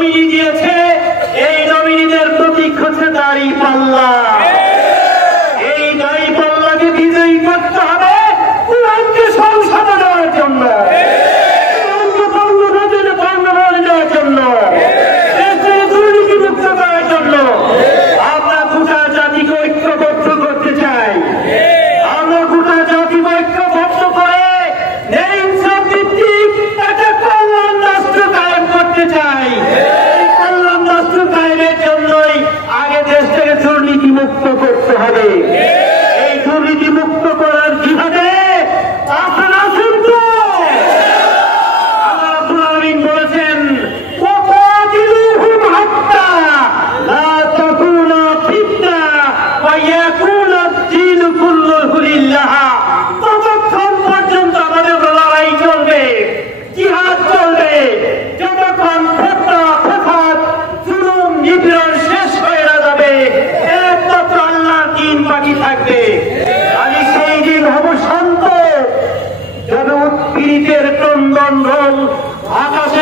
Nominee দিয়েছে, এই নমিনিদের প্রতীক হচ্ছে দাঁড়িপাল্লা। এই দাঁড়িপাল্লাকে বিজয়ী করতে হবে কোরআনকে সংসদে দেওয়ার জন্য, দেওয়ার জন্য, দুর্নীতিমুক্ত করার জন্য। আমরা গোটা জাতিকে ঐক্যবদ্ধ করতে চাই। আমরা গোটা জাতিকে ঐক্যবদ্ধ করে ইনসাফ ভিত্তিক একটা কল্যাণ রাষ্ট্র কায়েম করতে চাই। এই কল্যাণ রাষ্ট্র কায়েমের জন্যই আগে দেশটাকে দুর্নীতিমুক্ত করতে হবে। এই দুর্নীতিমুক্ত করার কিভাবে আপনারা আছেন তো? আল্লাহ রাব্বুল আলামিন বলেছেন, ওয়াকাতিলুহুম হাত্তা লা তাকুনা ফিতনা ওয়া ইয়াকুনা আদ-দীনু কুল্লুহু লিল্লাহ। ততক্ষণ পর্যন্ত আমাদের লড়াই চলবে, জিহাদ চলবে, যতক্ষণ ফিতনা, ফাসাদ, জুলুম, নিপীড়ন শেষ হয়ে না যাবে, একমাত্র আল্লাহর দ্বীন বাকি থাকবে। আমি সেই দিন হব শান্ত, যাবে উৎপীড়িতের ক্রন্দন রোল আকাশে